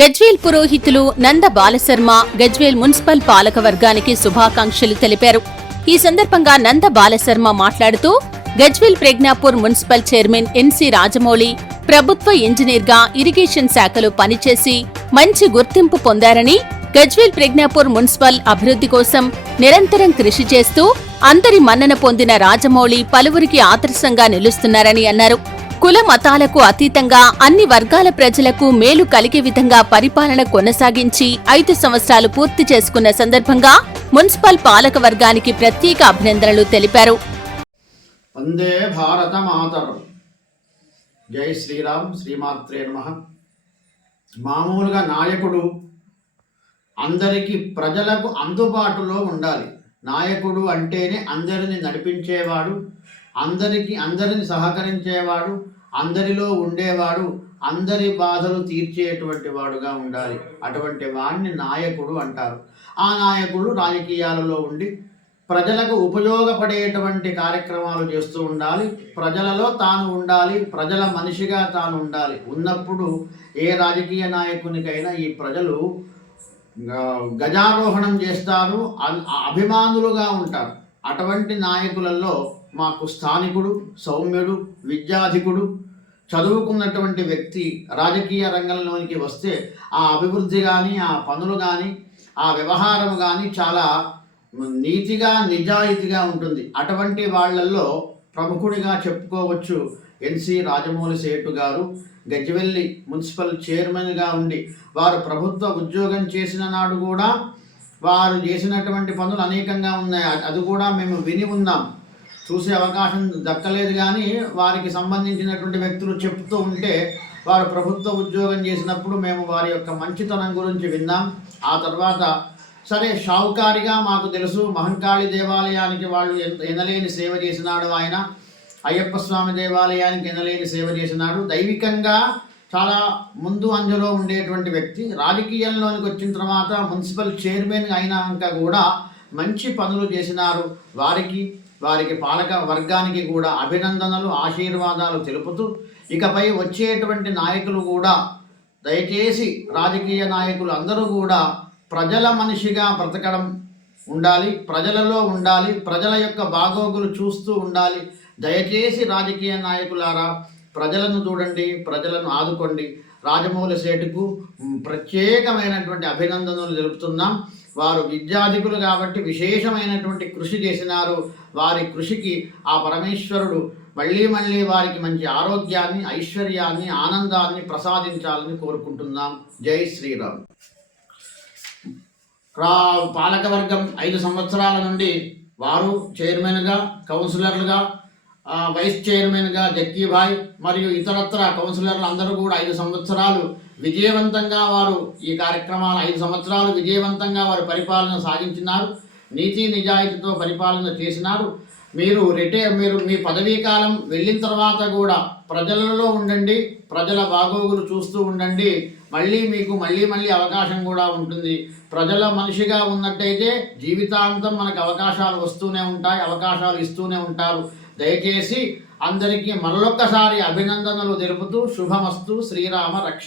గజ్వేల్ పురోహితులు నంద బాలశర్మ గజ్వేల్ మున్సిపల్ పాలక వర్గానికి శుభాకాంక్షలు తెలిపారు. ఈ సందర్భంగా నంద బాలశర్మ మాట్లాడుతూ Gajwel Prajnapur municipal chairman NC Rajamouli ప్రభుత్వ ఇంజనీర్గా ఇరిగేషన్ శాఖలో పనిచేసి మంచి గుర్తింపు పొందారని గజ్వేల్ ప్రజ్ఞాపూర్ మున్సిపల్ అభివృద్ధి కోసం నిరంతరం కృషి చేస్తూ అందరి మన్నన పొందిన రాజమౌళి పలువురికి ఆదర్శంగా నిలుస్తున్నారని అన్నారు. కుల మతాలకు అతీతంగా అన్ని వర్గాల ప్రజలకు మేలు కలిగే విధంగా పరిపాలన కొనసాగించి ఐదు సంవత్సరాలు పూర్తి చేసుకున్న సందర్భంగా మున్సిపల్ పాలక వర్గానికి ప్రత్యేక అభినందనలు తెలిపారు. వందే భారత మాతరం. జై శ్రీరామ్ శ్రీమాత్రే నమ. మామూలుగా నాయకుడు అందరికీ ప్రజలకు అందుబాటులో ఉండాలి. నాయకుడు అంటేనే అందరిని నడిపించేవాడు. అందరికీ అందరిని సహకరించేవాడు అందరిలో ఉండేవాడు అందరి బాధలు తీర్చేటువంటి వాడుగా ఉండాలి. అటువంటి వాడిని నాయకుడు అంటారు. ఆ నాయకుడు రాజకీయాలలో ఉండి ప్రజలకు ఉపయోగపడేటువంటి కార్యక్రమాలు చేస్తూ ఉండాలి. ప్రజలలో తాను ఉండాలి ప్రజల మనిషిగా తాను ఉండాలి. ఉన్నప్పుడు ఏ రాజకీయ నాయకునికైనా ఈ ప్రజలు గజారోహణం చేస్తారు అన్- అభిమానులుగా ఉంటారు. అటువంటి నాయకులలో మాకు స్థానికుడు సౌమ్యుడు విద్యాధికుడు చదువుకున్నటువంటి వ్యక్తి రాజకీయ రంగంలోనికి వస్తే ఆ అభివృద్ధి కానీ ఆ పనులు కానీ ఆ వ్యవహారం కానీ చాలా నీతిగా నిజాయితీగా ఉంటుంది. అటువంటి వాళ్ళల్లో ప్రముఖుడిగా చెప్పుకోవచ్చు ఎన్సి రాజమౌళి సేటు గారు. గజ్వెల్లి మున్సిపల్ చైర్మన్గా ఉండి వారు ప్రభుత్వ ఉద్యోగం చేసిన నాడు కూడా వారు చేసినటువంటి పనులు అనేకంగా ఉన్నాయి. అది- అది కూడా మేము విని ఉన్నాం. చూసే అవకాశం దక్కలేదు కానీ వారికి సంబంధించినటువంటి వ్యక్తులు చెప్తూ ఉంటే వారు ప్రభుత్వ ఉద్యోగం చేసినప్పుడు మేము వారి యొక్క మంచితనం గురించి విన్నాం. ఆ తర్వాత సరే షావుకారిగా మాకు తెలుసు మహంకాళి దేవాలయానికి వాళ్ళు ఎనలేని సేవ చేసినాడు ఆయన. అయ్యప్ప స్వామి దేవాలయానికి ఎనలేని సేవ చేసినాడు. దైవికంగా చాలా ముందు అంజలో ఉండేటువంటి వ్యక్తి. రాజకీయంలోనికి వచ్చిన తర్వాత మున్సిపల్ చైర్మన్ అయినాక కూడా మంచి పనులు చేసినారు వారికి. వారికి పాలక వర్గానికి కూడా అభినందనలు ఆశీర్వాదాలు తెలుపుతూ ఇకపై వచ్చేటువంటి నాయకులు కూడా దయచేసి రాజకీయ నాయకులు అందరూ కూడా ప్రజల మనిషిగా బ్రతకడం ఉండాలి ప్రజలలో ఉండాలి ప్రజల యొక్క బాగోగులు చూస్తూ ఉండాలి. దయచేసి రాజకీయ నాయకులారా ప్రజలను చూడండి ప్రజలను ఆదుకోండి. రాజమౌళి సేటుకు ప్రత్యేకమైనటువంటి అభినందనలు తెలుపుతున్నాం. వారు విద్యాధికులు కాబట్టి విశేషమైనటువంటి కృషి చేసినారు. వారి కృషికి ఆ పరమేశ్వరుడు మళ్ళీ మళ్ళీ వారికి మంచి ఆరోగ్యాన్ని ఐశ్వర్యాన్ని ఆనందాన్ని ప్రసాదించాలని కోరుకుంటున్నాం. జై శ్రీరామ్. రా పాలకవర్గం ఐదు సంవత్సరాల నుండి వారు చైర్మన్గా కౌన్సిలర్లుగా వైస్ చైర్మన్గా జక్కీభాయ్ మరియు ఇతరత్ర కౌన్సిలర్లు అందరూ కూడా ఐదు సంవత్సరాలు విజయవంతంగా వారు ఈ కార్యక్రమాలు ఐదు సంవత్సరాలు విజయవంతంగా వారు పరిపాలన సాగించినారు. నీతి నిజాయితీతో పరిపాలన చేసినారు. మీరు రిటైర్ మీరు మీ పదవీ కాలం వెళ్ళిన తర్వాత కూడా ప్రజలలో ఉండండి ప్రజల బాగోగులు చూస్తూ ఉండండి. మళ్ళీ మీకు మళ్ళీ మళ్ళీ అవకాశం కూడా ఉంటుంది. ప్రజల మనిషిగా ఉన్నట్టయితే జీవితాంతం మనకు అవకాశాలు వస్తూనే ఉంటాయి అవకాశాలు ఇస్తూనే ఉంటారు. దయచేసి అందరికీ మరొక్కసారి అభినందనలు తెలుపుతూ శుభమస్తు. శ్రీరామ రక్ష.